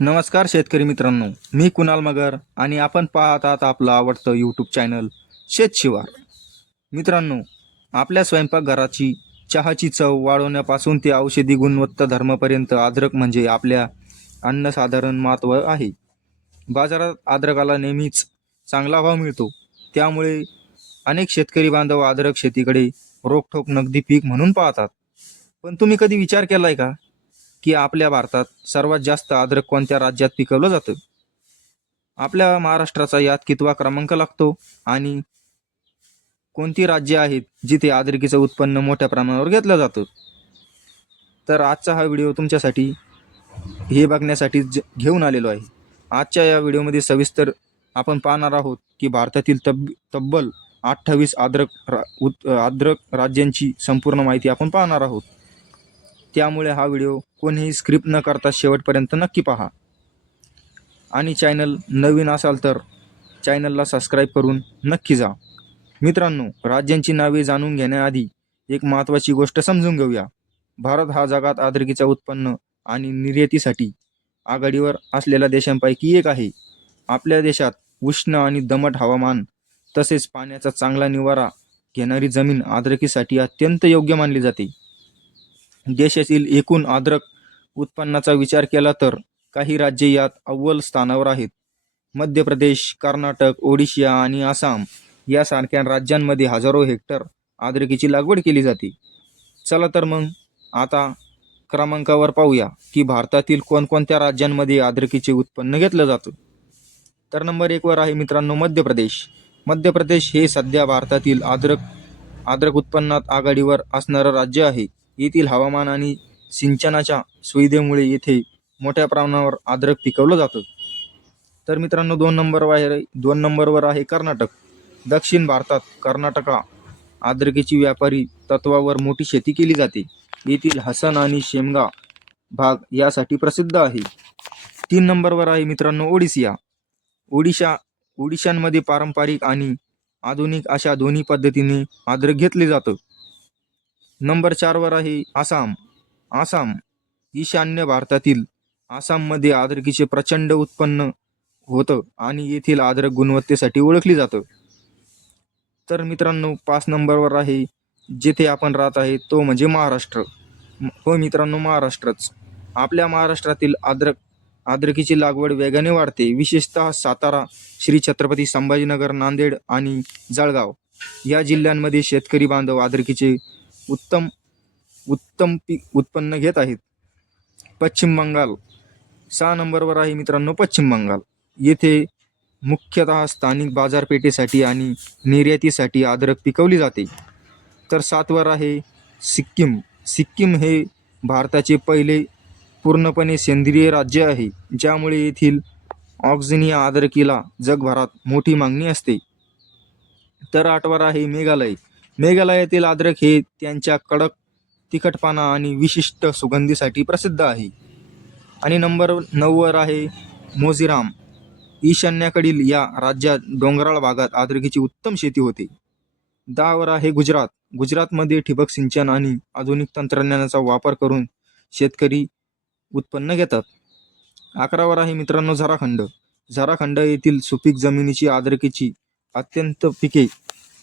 नमस्कार शेतकरी मित्रांनो, मी कुणाल मगर आणि आपण पाहत आहात आपलं आवडतं यूट्यूब चॅनल शेत शिवार. मित्रांनो, आपल्या स्वयंपाकघराची चहाची चव वाढवण्यापासून ते औषधी गुणवत्ता धर्मापर्यंत अद्रक म्हणजे आपल्या अन्नसाधारण महत्त्व आहे. बाजारात अद्रकाला नेहमीच चांगला भाव मिळतो. त्यामुळे अनेक शेतकरी बांधव अद्रक शेतीकडे रोखठोक नगदी पीक म्हणून पाहतात. पण तुम्ही कधी विचार केलाय का की आपल्या भारतात सर्वात जास्त अद्रक कोणत्या राज्यात पिकवलं जातं? आपल्या महाराष्ट्राचा यात कितवा क्रमांक लागतो आणि कोणती राज्ये आहेत जिथे अद्रकीचं उत्पन्न मोठ्या प्रमाणावर घेतलं जातं? तर आजचा हा व्हिडिओ तुमच्यासाठी हे बघण्यासाठी घेऊन आलेलो आहे. आजच्या या व्हिडिओमध्ये सविस्तर आपण पाहणार आहोत की भारतातील तब्बल 28 अद्रक राज्यांची संपूर्ण माहिती आपण पाहणार आहोत. त्यामुळे हा व्हिडिओ कोणीही स्क्रिप्ट न करता शेवटपर्यंत नक्की पहा. आणि चॅनल नवीन असाल तर चॅनलला सबस्क्राईब करून नक्की जा. मित्रांनो, राज्यांची नावे जाणून घेण्याआधी एक महत्त्वाची गोष्ट समजून घेऊया. भारत हा जगात अद्रकीचं उत्पन्न आणि निर्यातीसाठी आघाडीवर असलेल्या देशांपैकी एक आहे. आपल्या देशात उष्ण आणि दमट हवामान तसेच पाण्याचा चांगला निवारा घेणारी जमीन अद्रकीसाठी अत्यंत योग्य मानली जाते. देशातील एकूण अद्रक उत्पन्नाचा विचार केला तर काही राज्ये यात अव्वल स्थानावर आहेत. मध्य प्रदेश, कर्नाटक, ओडिशा आणि आसाम यासारख्या राज्यांमध्ये हजारो हेक्टर अद्रकीची लागवड केली जाते. चला तर मग आता क्रमांकावर पाहूया की भारतातील कोणकोणत्या राज्यांमध्ये अद्रकीचे उत्पन्न घेतलं जातं. तर नंबर 1 वर आहे मित्रांनो मध्य प्रदेश. मध्य प्रदेश हे सध्या भारतातील अद्रक उत्पन्नात आघाडीवर असणारं राज्य आहे. येथील हवामान आणि सिंचनाच्या सुविधेमुळे येथे मोठ्या प्रमाणावर अद्रक पिकवलं जातं. तर मित्रांनो 2 नंबरवर आहे कर्नाटक. दक्षिण भारतात कर्नाटका अद्रकीची व्यापारी तत्वावर मोठी शेती केली जाते. येथील हसन आणि शेमगा भाग यासाठी प्रसिद्ध आहे. 3 नंबरवर आहे मित्रांनो ओडिशामध्ये पारंपरिक आणि आधुनिक अशा दोन्ही पद्धतीने अद्रक घेतले जातं. नंबर 4 वर आहे आसाम. ईशान्य भारतातील आसाममध्ये अद्रकीचे प्रचंड उत्पन्न होतं आणि येथील अद्रक गुणवत्तेसाठी ओळखली जातं. तर मित्रांनो 5 नंबरवर आहे जिथे आपण राहत आहे तो म्हणजे महाराष्ट्र. हो मित्रांनो, महाराष्ट्रच. आपल्या महाराष्ट्रातील अद्रकीची लागवड वेगाने वाढते. विशेषतः सातारा, श्री छत्रपती संभाजीनगर, नांदेड आणि जळगाव या जिल्ह्यांमध्ये शेतकरी बांधव अद्रकीचे उत्तम उत्पन्न घेत आहेत. पश्चिम बंगाल 6 नंबरवर आहे मित्रांनो पश्चिम बंगाल. येथे मुख्यतः स्थानिक बाजारपेठेसाठी आणि निर्यातीसाठी अद्रक पिकवली जाते. तर 7 वर आहे सिक्कीम हे भारताचे पहिले पूर्णपणे सेंद्रिय राज्य आहे, ज्यामुळे येथील ऑक्झिनिया अद्रकीला जगभरात मोठी मागणी असते. तर 8 वर आहे मेघालयातील अद्रक हे त्यांच्या कडक तिखटपणा आणि विशिष्ट सुगंधीसाठी प्रसिद्ध आहे. आणि नंबर 9 वर आहे मोझिराम. ईशान्येकडील या राज्यात डोंगराळ भागात अद्रकीची उत्तम शेती होते. 10 वर आहे गुजरातमध्ये ठिबक सिंचन आणि आधुनिक तंत्रज्ञानाचा वापर करून शेतकरी उत्पन्न घेतात. 11 वर आहे मित्रांनो झारखंड येथील सुपीक जमिनीची अद्रकीची अत्यंत पिके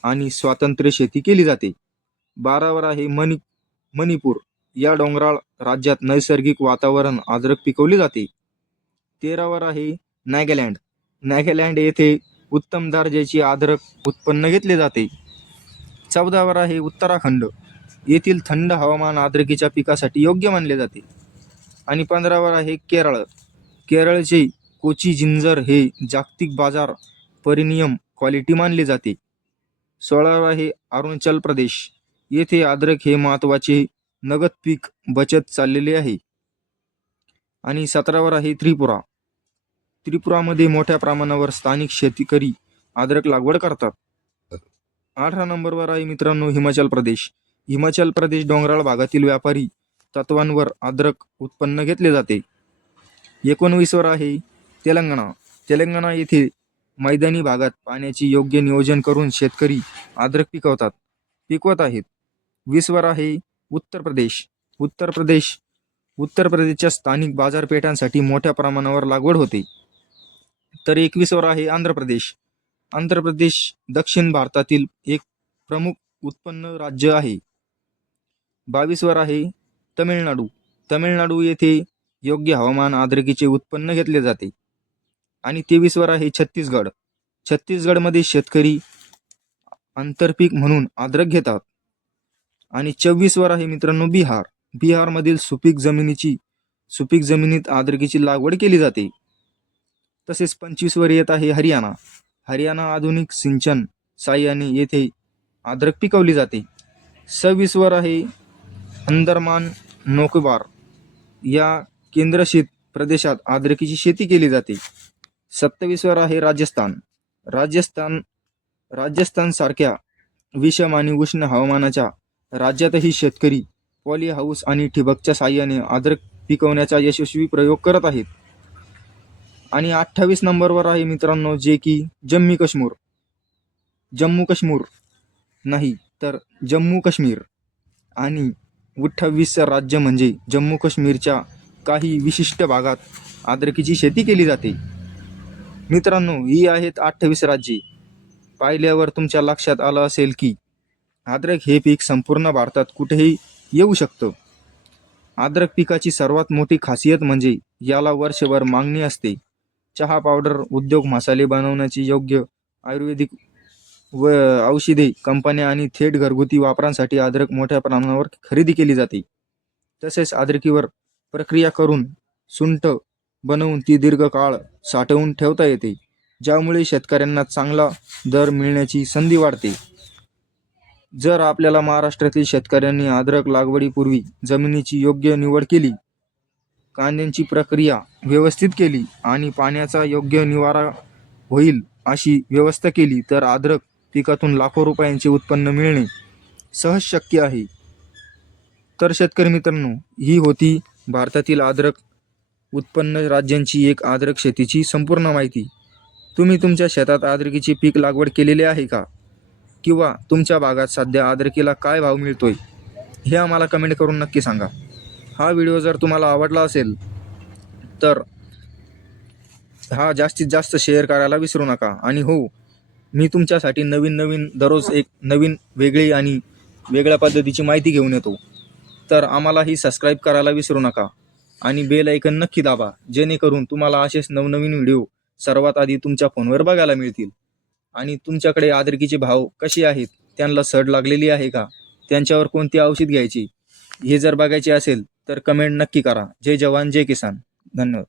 आणि स्वातंत्र्य शेती केली जाते. 12 वर आहे मणिपूर. या डोंगराळ राज्यात नैसर्गिक वातावरण अद्रक पिकवली जाते. 13 वर आहे नागालँड येथे उत्तम दर्जाची अद्रक उत्पन्न घेतले जाते. 14 वर आहे उत्तराखंड. येथील थंड हवामान अद्रकीच्या पिकासाठी योग्य मानले जाते. आणि 15 वर आहे केरळचे कोची जिंजर हे जागतिक बाजार प्रीमियम क्वालिटी मानले जाते. 16 वर आहे अरुणाचल प्रदेश. येथे अद्रक हे महत्त्वाचे नगद पीक बचत चाललेले आहे. आणि 17 वर आहे त्रिपुरामध्ये मोठ्या प्रमाणावर स्थानिक शेतकरी अद्रक लागवड करतात. 18 नंबरवर आहे मित्रांनो हिमाचल प्रदेश डोंगराळ भागातील व्यापारी तत्वांवर अद्रक उत्पन्न घेतले जाते. 19 वर आहे तेलंगणा येथे मैदानी भागात पाण्याची योग्य नियोजन करून शेतकरी अद्रक पिकवत आहेत. 20 वर आहे उत्तर प्रदेश उत्तर प्रदेशच्या स्थानिक बाजारपेठांसाठी मोठ्या प्रमाणावर लागवड होते. तर 21वर आहे आंध्र प्रदेश. आंध्र प्रदेश दक्षिण भारतातील एक प्रमुख उत्पन्न राज्य आहे. 22वर आहे तमिळनाडू. तमिळनाडू येथे योग्य हवामान आर्द्रतेचे उत्पन्न घेतले जाते. आणि 23वर आहे छत्तीसगड. छत्तीसगडमध्ये शेतकरी आंतरपीक म्हणून अद्रक घेतात. आणि 24वर आहे मित्रांनो बिहार. बिहारमधील सुपीक जमिनीत अद्रकीची लागवड केली जाते. तसेच 25वर येत आहे हरियाणा. हरियाणा आधुनिक सिंचन साहाय्याने येथे अद्रक पिकवली जाते. 26वर आहे अंदमान निकोबार. या केंद्रशासित प्रदेशात अद्रकीची शेती केली जाते. 27वर आहे राजस्थान. राजस्थान सारख्या विषम आणि उष्ण हवामानाच्या राज्यातही शेतकरी पॉली हाऊस आणि ठिबकच्या साहाय्याने अद्रक पिकवण्याचा यशस्वी प्रयोग करत आहेत. आणि 28 नंबरवर आहे मित्रांनो जे की जम्मू काश्मीर. आणि 28 राज्य म्हणजे जम्मू काश्मीरच्या काही विशिष्ट भागात अद्रकीची शेती केली जाते. मित्रांनो, ही आहेत 28 राज्ये. पाहिल्यावर तुमच्या लक्षात आलं असेल की अद्रक हे पीक संपूर्ण भारतात कुठेही येऊ शकतं. अद्रक पिकाची सर्वात मोठी खासियत म्हणजे याला वर्षभर मागणी असते. चहा पावडर उद्योग, मसाले बनवण्याची योग्य आयुर्वेदिक व औषधे कंपन्या आणि थेट घरगुती वापरांसाठी अद्रक मोठ्या प्रमाणावर खरेदी केली जाते. तसेच अद्रकीवर प्रक्रिया करून सुंठ बनवून ती दीर्घकाळ साठवून ठेवता येते, ज्यामुळे शेतकऱ्यांना चांगला दर मिळण्याची संधी वाढते. जर आपल्याला महाराष्ट्रातील शेतकऱ्यांनी अद्रक लागवडीपूर्वी जमिनीची योग्य निवड केली, कांद्यांची प्रक्रिया व्यवस्थित केली आणि पाण्याचा योग्य निवारा होईल अशी व्यवस्था केली तर अद्रक पिकातून लाखो रुपयांचे उत्पन्न मिळणे सहज शक्य आहे. तर शेतकरी मित्रांनो, ही होती भारतातील अद्रक उत्पन्न राज्यांची एक अद्रक शेतीची संपूर्ण माहिती. तुम्ही तुमच्या शेतात अद्रकीची पीक लागवड केलेली आहे का? किंवा तुमच्या भागात सध्या अद्रकीला काय भाव मिळतोय हे आम्हाला कमेंट करून नक्की सांगा. हा व्हिडिओ जर तुम्हाला आवडला असेल तर हा जास्तीत जास्त शेअर करायला विसरू नका. आणि हो, मी तुमच्यासाठी नवीन दररोज एक नवीन वेगळी आणि वेगळ्या पद्धतीची माहिती घेऊन येतो. तर आम्हालाही सबस्क्राईब करायला विसरू नका आणि बेल आयकन नक्की दाबा, जेणेकरून तुम्हाला असेच नवनवीन व्हिडिओ सर्वात आधी तुमच्या फोनवर बघायला मिळतील. आणि तुमच्याकडे अद्रकीचे भाव कसे आहेत, त्यांना सड लागलेली आहे का, त्यांच्यावर कोणती औषध घ्यायची, हे जर बघायचे असेल तर कमेंट नक्की करा. जय जवान जय किसान. धन्यवाद.